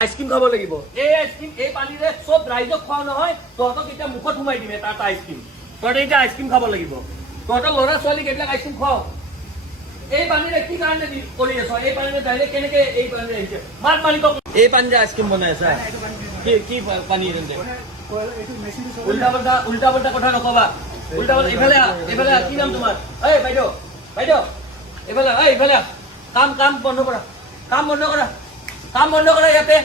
আইসক্ৰিম খাব লাগিব এই আইসক্ৰিম এই পানীৰে সব ৰাইজক খোৱা নহয় তহঁতক এতিয়া মুখত সোমাই দিম এটা আইসক্ৰিম তহঁতে এতিয়া আইসক্ৰিম খাব লাগিব তহঁতৰ ল'ৰা ছোৱালীক এইবিলাক আইসক্ৰিম খাও এই পানীৰে কি কাৰণে কৰি আছ এই পানীৰে ডাইৰেক্ট কেনেকে এই পানী আহিছে মাত মালিকক এই পানীৰে আইসক্রিম বনাই আছা কি পানী এনে উল্টা পাল্টা কথা নকবা উল্টা পাল্টা এইফালে কি নাম তোমাৰ এই বাইদেউ এইফালে কাম বন্ধ কৰা ইয়াতে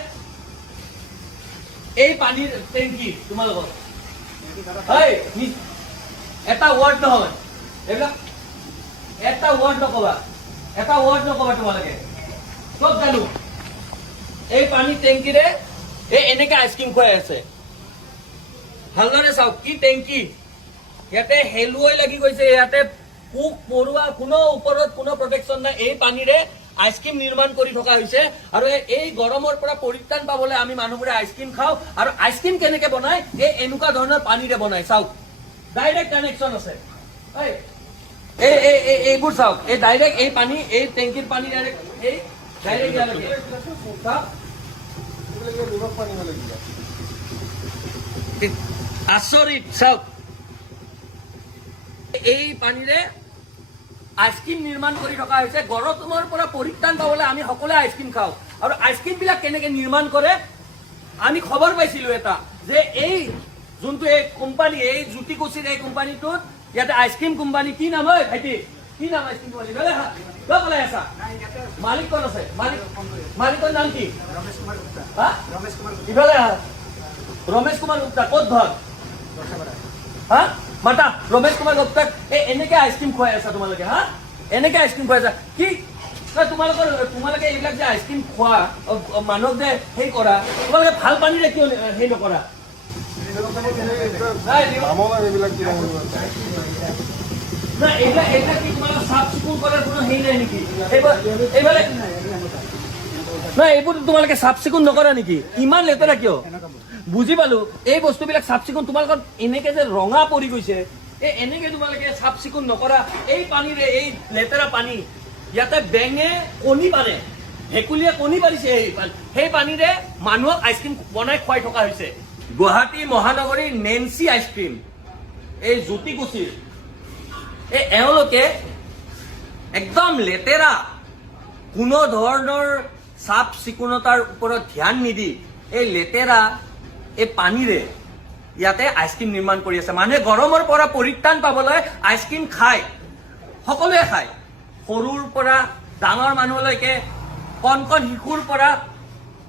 এই পানীৰ টেংকি তোমালোকৰ এটা ৱাৰ্ড নহয় এইবিলাক এটা ৱাৰ্ড নকবা তোমালোকে চব জানো এই পানীৰ টেংকিৰে এই এনেকে আইচক্ৰীম খুৱাই আছে ভালদৰে চাওক কি টেংকি ইয়াতে হেলুৱৈ লাগি গৈছে ইয়াতে পোক পৰুৱা কোনো ওপৰত কোনো প্ৰটেকশ্যন নাই এই পানীৰে আইসক্ৰিম নিৰ্মাণ কৰি থকা হৈছে আৰু এই গৰমৰ পৰা পৰিত্ৰাণ পাবলৈ আমি মানুহবোৰে আইসক্ৰিম খাও আৰু আইসক্ৰিম কেনেকে বনাই এই এনেকুৱা ধৰণৰ পানীৰে বনাই চাওক ডাইৰেক্ট কানেকশ্যন আছে এইবোৰ চাওক এই ডাইৰেক্ট এই পানী এই টেংকিৰ পানী ডাইৰেক্ট ইয়ালৈকে আচৰিত চাওক এই পানীৰে আইসক্ৰিম নিৰ্মাণ কৰি থকা হৈছে গৰমৰ পৰা পৰিত্ৰাণ পাবলৈ আমি সকলোৱে আইসক্ৰিম খাও আৰু আইসক্ৰিম বিলাক কেনেকে নিৰ্মাণ কৰে আমি খবৰ পাইছিলো এটা যে এই যোনটো এই কোম্পানী এই জ্যোতিকুছিৰ এই কোম্পানীটোত ইয়াতে আইসক্রিম কোম্পানী কি নাম হয় ভাইটি কি নাম আইসক্রিম কোম্পানী কলে আছা মালিক কোন আছে মালিকৰ নাম কি ইফালে ৰমেশ কুমাৰ গুপ্তা ক'ত ঘৰ মাতা ৰমেশ কুমাৰ গুপ্তাক এনেকে আইসক্ৰিম খুৱাই আছা তোমালোকে এনেকে আইসক্ৰিম খুৱাই আছা কি তোমালোকে এইবিলাক যে আইসক্ৰিম খোৱা মানুহক যে সেই কৰা তোমালোকে ভাল পানীৰে কিয় সেই নকৰা এইবিলাক কি তোমালোকে চাফ চিকুণ কৰাৰ কোনো হেৰি নাই নেকি এইবোৰ তোমালোকে চাফ চিকুণ নকৰা নেকি ইমান লেতেৰা কিয় বুজি পালো এই বস্তুবিলাক চাফ চিকুণ তোমালোকৰ এনেকে যে ৰঙা পৰি গৈছে এনেকে তোমালোকে চাফ চিকুণ নকৰা এই পানীৰে এই লেতেৰা পানী ইয়াতে বেঙে কণী পাৰে ভেকুলীয়ে কণী পাৰিছে সেই পানীৰে মানুহক আইচক্ৰীম বনাই খুৱাই থকা হৈছে গুৱাহাটী মহানগৰীৰ নেন্সি আইচক্ৰীম এই জ্যোতিকুছিৰ এওঁলোকে একদম লেতেৰা কোনো ধৰণৰ চাফ চিকুণতাৰ ওপৰত ধ্যান নিদি এই লেতেৰা এই পানীৰে ইয়াতে আইসক্ৰিম নিৰ্মাণ কৰি আছে মানুহে গৰমৰ পৰা পৰিত্ৰাণ পাবলৈ আইসক্ৰিম খায় সকলোৱে খায় সৰুৰ পৰা ডাঙৰ মানুহলৈকে কণ শিশুৰ পৰা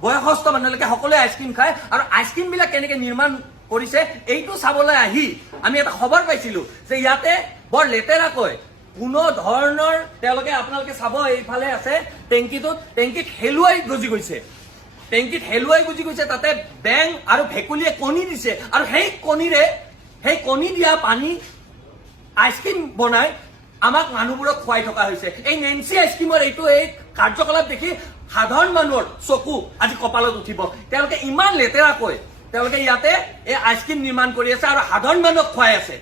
বয়সস্থ মানুহলৈকে সকলোৱে আইসক্ৰিম খায় আৰু আইসক্ৰিম বিলাক কেনেকে নিৰ্মাণ কৰিছে এইটো চাবলৈ আহি আমি এটা খবৰ পাইছিলো যে ইয়াতে বৰ লেতেৰাকৈ কোনো ধৰণৰ তেওঁলোকে আপোনালোকে চাব এইফালে আছে টেংকিত হেলুৱাই গজি গৈছে তাতে বেং আৰু ভেকুলীয়ে কণী দিছে আৰু সেই কণী দিয়া পানী আইসক্ৰিম বনাই আমাক মানুহবোৰক খুৱাই থকা হৈছে এই নেন্সি আইসক্ৰিমৰ এইটো এই কাৰ্যকলাপ দেখি সাধাৰণ মানুহৰ চকু আজি কপালত উঠিব তেওঁলোকে ইমান লেতেৰাকৈ তেওঁলোকে ইয়াতে এই আইসক্ৰিম নিৰ্মাণ কৰি আছে আৰু সাধাৰণ মানুহক খুৱাই আছে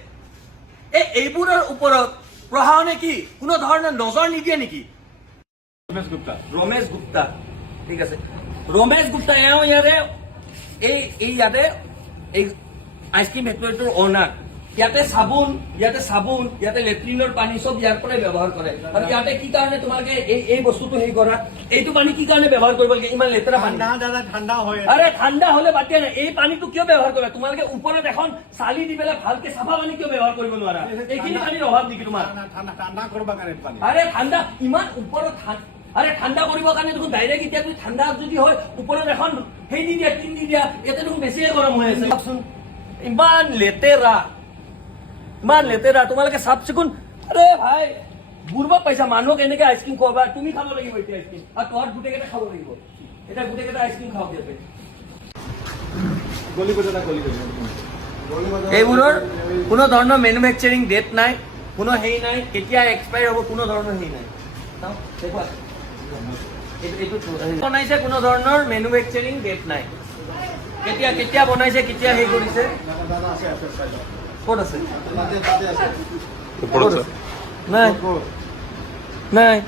এইবোৰৰ ওপৰত প্ৰশাসনে কি কোনো ধৰণৰ নজৰ নিদিয়ে নেকি ৰমেশ গুপ্তা ঠিক আছে ৰমেশ গুপ্তা এওঁ ইয়াৰে ইয়াতে এই আইসক্ৰিম ফেক্টৰীটোৰ অনাৰ ইয়াতে চাবোন ইয়াতে লেট্ৰিনৰ পানী চব ইয়াৰ পৰাই ব্যৱহাৰ কৰে আৰু ইয়াতে কি কাৰণে তোমালোকে এই বস্তুটো হেৰি কৰা এইটো পানী কি কাৰণে ব্যৱহাৰ কৰিব লাগে ইমান লেতেৰা পানী ঠাণ্ডা হলে বাদ দিয়া নাই এই পানীটো কিয় ব্যৱহাৰ কৰিবা তোমালোকে ওপৰত এখন চালি দি পেলাই ভালকে চাফা পানী কিয় ব্যৱহাৰ কৰিব নোৱাৰা এইখিনি পানীৰ অভাৱ নেকি তোমাৰ ঠাণ্ডা ইমান ওপৰত ঠাণ্ডা কৰিবৰ কাৰণে দেখোন ডাইৰেক্ট এতিয়া তুমি ঠাণ্ডা যদি হয় ওপৰত এখন সেই দি দিয়া টিন দি দিয়া ইয়াতে দেখোন বেছিয়ে গৰম হৈ আছে ইমান লেতেৰা তোমালোকে চাফ চিকুণ ভাই বুৰ্বক পাইছা মানুহক এনেকে আইচক্ৰীম খোৱাবা তুমি খাব লাগিব এতিয়া আইচক্ৰীম আৰু তহঁত গোটেইকেইটা খাব লাগিব এতিয়া গোটেইকেইটা আইচক্ৰীম খাওক ইয়াতে এইবোৰৰ কোনো ধৰণৰ মেনুফেকচাৰিং ডেট নাই কোনো হেৰি নাই কেতিয়া এক্সপায়াৰ হ'ব কোনো ধৰণৰ হেৰি নাই বনাইছে কোনো ধৰণৰ মেনুফেকচাৰিং ডেট নাই কেতিয়া বনাইছে কেতিয়া হেৰি কৰিছে ক'ত আছে নাই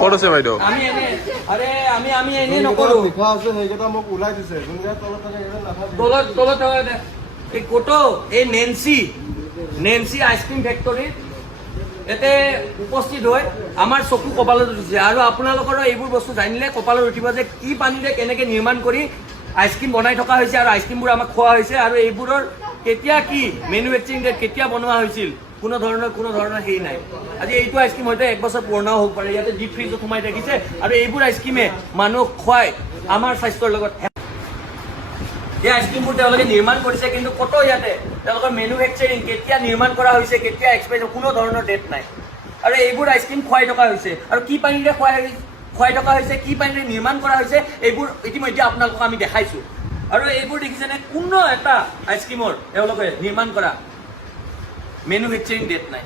ক'ত আছে বাইদেউ? আমি এনে আৰে আমি এনে নকৰো লিখা আছে সেইকেইটা মোক ওলাই দিছে যোনকেইটা তলত থাকে সেইকেইটা নাথাকে তলত এই কোটো এই নেন্সি আইচক্ৰীম ফেক্টৰীত ইয়াতে উপস্থিত হৈ আমাৰ চকু কপালত উঠিছে আৰু আপোনালোকৰো এইবোৰ বস্তু জানিলে কপালত উঠিব যে কি পানীৰে কেনেকে নিৰ্মাণ কৰি আইচক্ৰীম বনাই থকা হৈছে আৰু আইচক্ৰীমবোৰ আমাক খোৱা হৈছে আৰু এইবোৰৰ কেতিয়া কি মেনুফেকচাৰিং ডেট কেতিয়া বনোৱা হৈছিল কোনো ধৰণৰ হেৰি নাই আজি এইটো আইচক্ৰীম হয়তো 1 বছৰ পুৰণাও হ'ব পাৰে ইয়াতে ডিপ ফ্ৰিজত সোমাই থাকিছে আৰু এইবোৰ আইচক্ৰীমে মানুহ খুৱাই আমাৰ স্বাস্থ্যৰ লগত এই আইচক্ৰীমবোৰ তেওঁলোকে নিৰ্মাণ কৰিছে কিন্তু ক'তো ইয়াতে তেওঁলোকৰ মেনুফেকচাৰিং কেতিয়া নিৰ্মাণ কৰা হৈছে কেতিয়া এক্সপায়াৰ কোনো ধৰণৰ ডেট নাই আৰু এইবোৰ আইচক্ৰীম খুৱাই থকা হৈছে আৰু কি পানীৰে খুৱাই থকা হৈছে কি পানীৰে নিৰ্মাণ কৰা হৈছে এইবোৰ ইতিমধ্যে আপোনালোকক আমি দেখাইছোঁ আৰু এইবোৰ দেখিছেনে কোনো এটা আইচক্ৰীমৰ তেওঁলোকে নিৰ্মাণ কৰা মেনুফেকচাৰিং ডেট নাই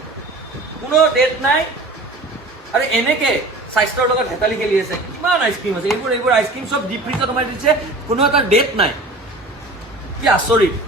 কোনো ডেট নাই আৰু এনেকে স্বাস্থ্যৰ লগত হেতালি খেলি আছে কিমান আইচক্ৰীম আছে এইবোৰ আইচক্ৰীম চব ডিপ ফ্ৰিজত সোমাই দিছে কোনো এটা ডেট নাই কি আচৰিত